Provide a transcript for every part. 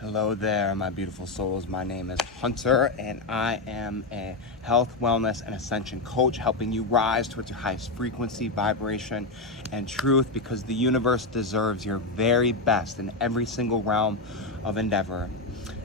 Hello there, my beautiful souls. My name is Hunter, and I am a health, wellness, and ascension coach, helping you rise towards your highest frequency, vibration, and truth, because the universe deserves your very best in every single realm of endeavor.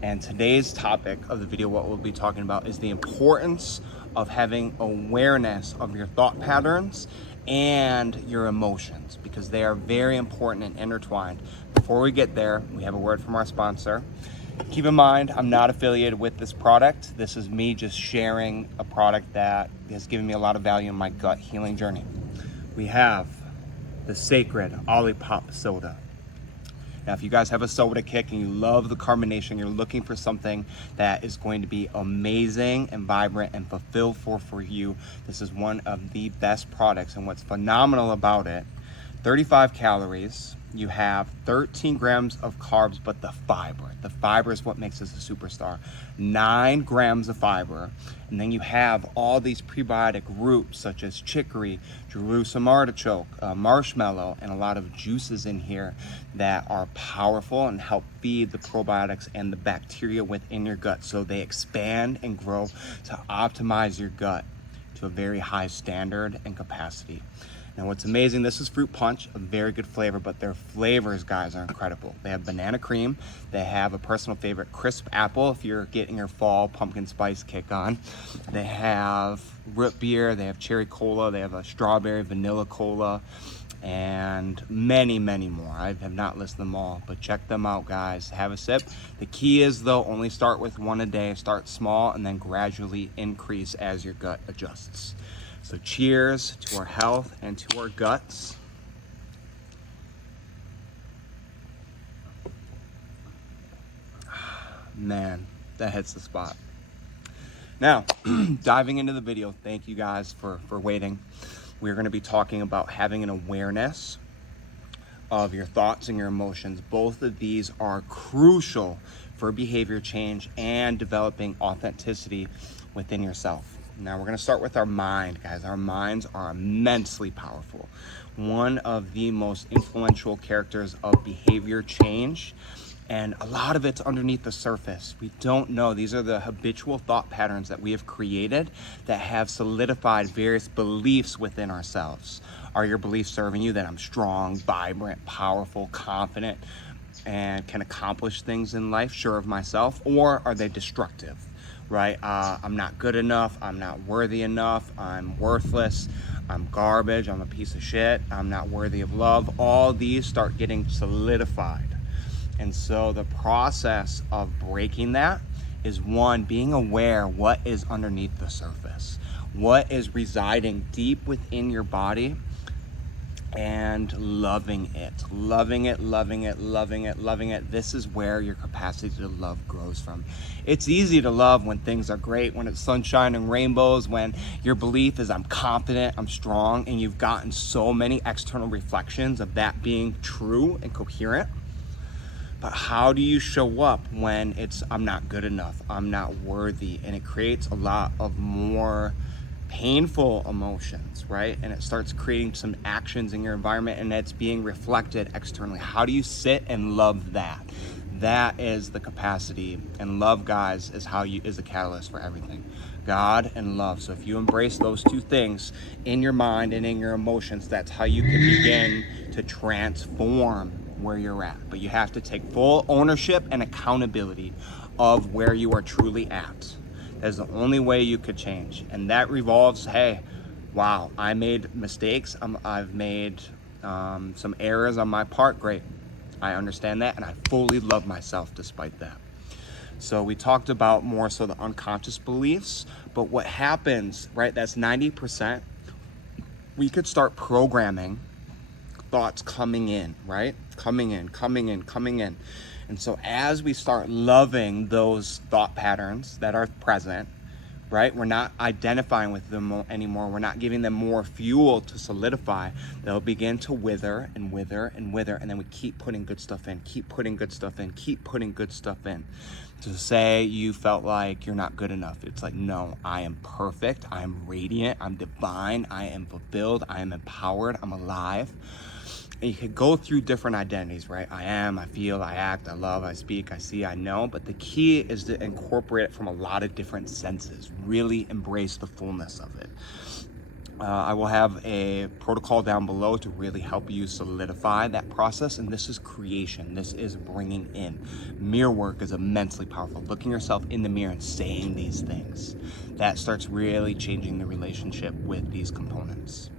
And today's topic of the video, what we'll be talking about, is the importance of having awareness of your thought patterns and your emotions, because they are very important and intertwined. Before we get there, we have a word from our sponsor. Keep in mind, I'm not affiliated with this product. This is me just sharing a product that has given me a lot of value in my gut healing journey. We have the sacred Olipop soda. Now, if you guys have a soda kick and you love the carbonation, you're looking for something that is going to be amazing and vibrant and fulfill for you, this is one of the best products. And what's phenomenal about it, 35 calories, you have 13 grams of carbs, but the fiber is what makes us a superstar. 9 grams of fiber, and then you have all these prebiotic roots such as chicory, Jerusalem artichoke, marshmallow, and a lot of juices in here that are powerful and help feed the probiotics and the bacteria within your gut, so they expand and grow to optimize your gut to a very high standard and capacity. Now, what's amazing, this is fruit punch, a very good flavor, but their flavors, guys, are incredible. They have banana cream. They have a personal favorite, crisp apple, if you're getting your fall pumpkin spice kick on. They have root beer. They have cherry cola. They have a strawberry vanilla cola, and many, many more. I have not listed them all, but check them out, guys. Have a sip. The key is, though, only start with one a day. Start small and then gradually increase as your gut adjusts. So cheers to our health and to our guts. Man, that hits the spot. Now, diving into the video, thank you guys for waiting. We're going to be talking about having an awareness of your thoughts and your emotions. Both of these are crucial for behavior change and developing authenticity within yourself. Now, we're going to start with our mind, guys. Our minds are immensely powerful. One of the most influential characters of behavior change, and a lot of it's underneath the surface. We don't know. These are the habitual thought patterns that we have created that have solidified various beliefs within ourselves. Are your beliefs serving you that I'm strong, vibrant, powerful, confident, and can accomplish things in life, sure of myself? Or are they destructive? Right? I'm not good enough. I'm not worthy enough. I'm worthless. I'm garbage. I'm a piece of shit. I'm not worthy of love. All these start getting solidified. And so the process of breaking that is, one, being aware what is underneath the surface, what is residing deep within your body, and loving it. This is where your capacity to love grows from. It's easy to love when things are great, when it's sunshine and rainbows, when your belief is I'm confident, I'm strong, and you've gotten so many external reflections of that being true and coherent. But how do you show up when it's I'm not good enough, I'm not worthy? And it creates a lot of more painful emotions, right? And it starts creating some actions in your environment, and it's being reflected externally. How do you sit and love that? That is the capacity. And love, guys, is a catalyst for everything. God and love. So if you embrace those two things in your mind and in your emotions, that's how you can begin to transform where you're at. But you have to take full ownership and accountability of where you are truly at. That's the only way you could change. And that revolves, hey, wow, I made mistakes. I've made some errors on my part. Great. I understand that, and I fully love myself despite that. So we talked about more so the unconscious beliefs, but what happens, right, that's 90%. We could start programming thoughts coming in, right? Coming in. And so as we start loving those thought patterns that are present, right? We're not identifying with them anymore. We're not giving them more fuel to solidify. They'll begin to wither and wither and wither. And then we keep putting good stuff in, keep putting good stuff in. To say you felt like you're not good enough. It's like, no, I am perfect. I am radiant. I'm divine. I am fulfilled. I am empowered. I'm alive. And you could go through different identities, right? I am, I feel, I act, I love, I speak, I see, I know. But the key is to incorporate it from a lot of different senses. Really embrace the fullness of it. I will have a protocol down below to really help you solidify that process. And this is creation. This is bringing in. Mirror work is immensely powerful. Looking yourself in the mirror and saying these things. That starts really changing the relationship with these components.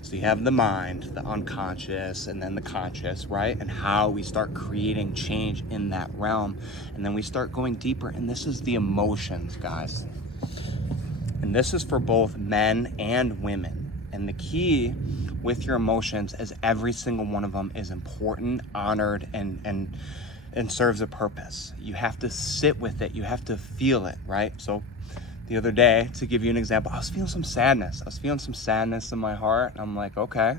So you have the mind, the unconscious, and then the conscious, right? And how we start creating change in that realm. And then we start going deeper. And this is the emotions, guys. And this is for both men and women. And the key with your emotions is every single one of them is important, honored, and serves a purpose. You have to sit with it. You have to feel it, right? So the other day, to give you an example, I was feeling some sadness. I was feeling some sadness in my heart. And I'm like, okay,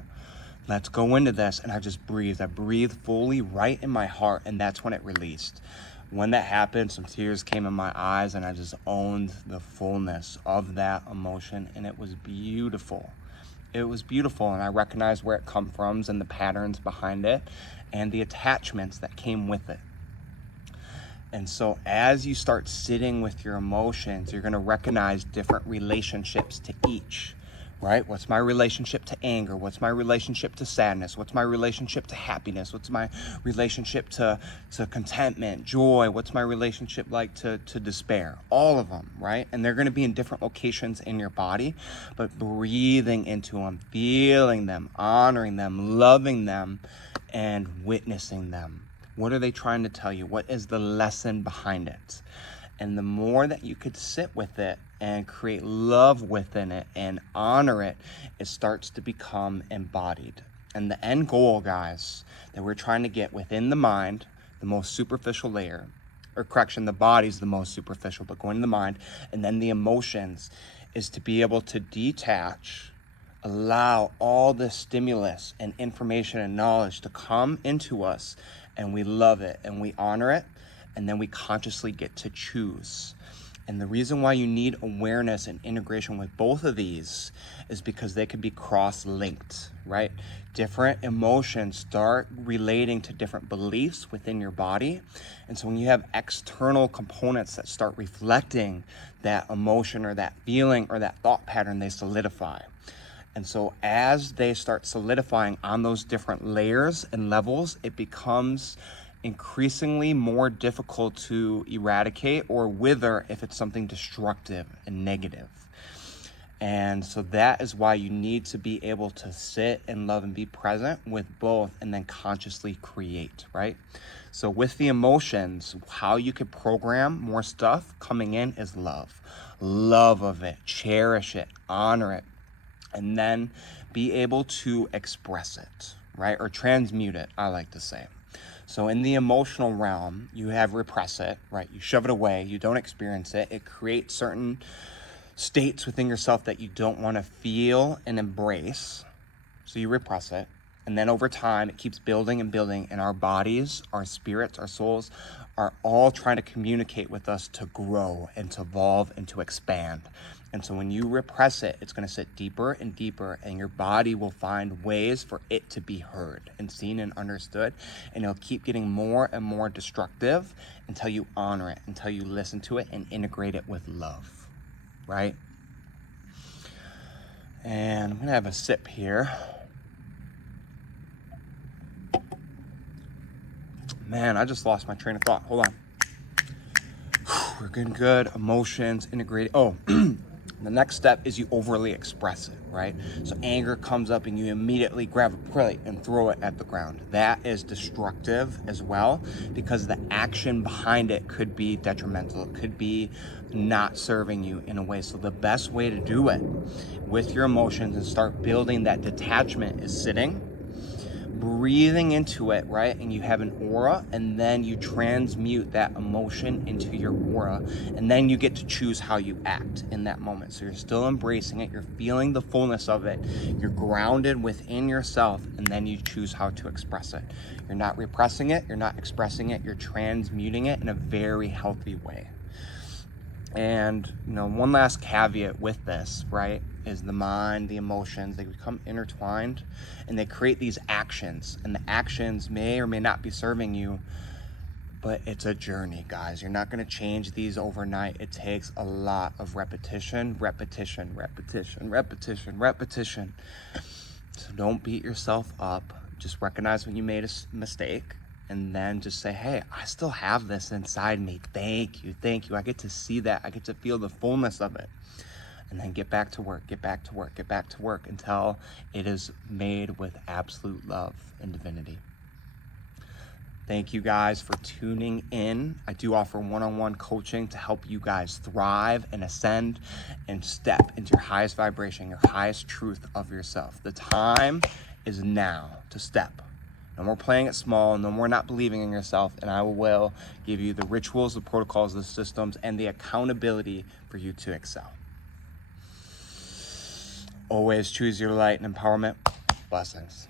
let's go into this. And I just breathed. I breathed fully right in my heart. And that's when it released. When that happened, some tears came in my eyes and I just owned the fullness of that emotion. And it was beautiful. It was beautiful. And I recognized where it comes from and the patterns behind it and the attachments that came with it. And so as you start sitting with your emotions, you're going to recognize different relationships to each, right? What's my relationship to anger? What's my relationship to sadness? What's my relationship to happiness? What's my relationship to contentment, joy? What's my relationship like to despair? All of them, right? And they're going to be in different locations in your body, but breathing into them, feeling them, honoring them, loving them, and witnessing them. What are they trying to tell you? What is the lesson behind it? And the more that you could sit with it and create love within it and honor it, it starts to become embodied. And the end goal, guys, that we're trying to get within the mind, the most superficial layer, or correction, the body's the most superficial, but going to the mind, and then the emotions, is to be able to detach, allow all the stimulus and information and knowledge to come into us, and we love it and we honor it, and then we consciously get to choose. And the reason why you need awareness and integration with both of these is because they could be cross-linked, right? Different emotions start relating to different beliefs within your body. And so when you have external components that start reflecting that emotion or that feeling or that thought pattern, they solidify. And so as they start solidifying on those different layers and levels, it becomes increasingly more difficult to eradicate or wither if it's something destructive and negative. And so that is why you need to be able to sit and love and be present with both and then consciously create, right? So with the emotions, how you could program more stuff coming in is love. Love of it, cherish it, honor it, and then be able to express it, right? Or transmute it, I like to say. So in the emotional realm, you have repress it, right? You shove it away, you don't experience it. It creates certain states within yourself that you don't want to feel and embrace. So you repress it. And then over time, it keeps building and building. And our bodies, our spirits, our souls are all trying to communicate with us to grow and to evolve and to expand. And so when you repress it, it's going to sit deeper and deeper, and your body will find ways for it to be heard and seen and understood. And it'll keep getting more and more destructive until you honor it, until you listen to it and integrate it with love, right? And I'm going to have a sip here. Man, I just lost my train of thought. Hold on. We're getting good. Emotions, integrated. Oh, the next step is you overly express it, right? So anger comes up and you immediately grab a plate and throw it at the ground. That is destructive as well, because the action behind it could be detrimental. It could be not serving you in a way. So the best way to do it with your emotions and start building that detachment is sitting, breathing into it, right? And you have an aura, and then you transmute that emotion into your aura, and then you get to choose how you act in that moment. So you're still embracing it, you're feeling the fullness of it, you're grounded within yourself, and then you choose how to express it. You're not repressing it, you're not expressing it, you're transmuting it in a very healthy way. And one last caveat with this, right, is the mind, the emotions, they become intertwined and they create these actions, and the actions may or may not be serving you, but it's a journey, guys. You're not going to change these overnight. It takes a lot of repetition. So don't beat yourself up. Just recognize when you made a mistake, and then just say, hey, I still have this inside me. Thank you. I get to see that. I get to feel the fullness of it. And then get back to work until it is made with absolute love and divinity. Thank you guys for tuning in. I do offer one-on-one coaching to help you guys thrive and ascend and step into your highest vibration, your highest truth of yourself. The time is now to step. No more playing it small, no more not believing in yourself, and I will give you the rituals, the protocols, the systems, and the accountability for you to excel. Always choose your light and empowerment. Blessings.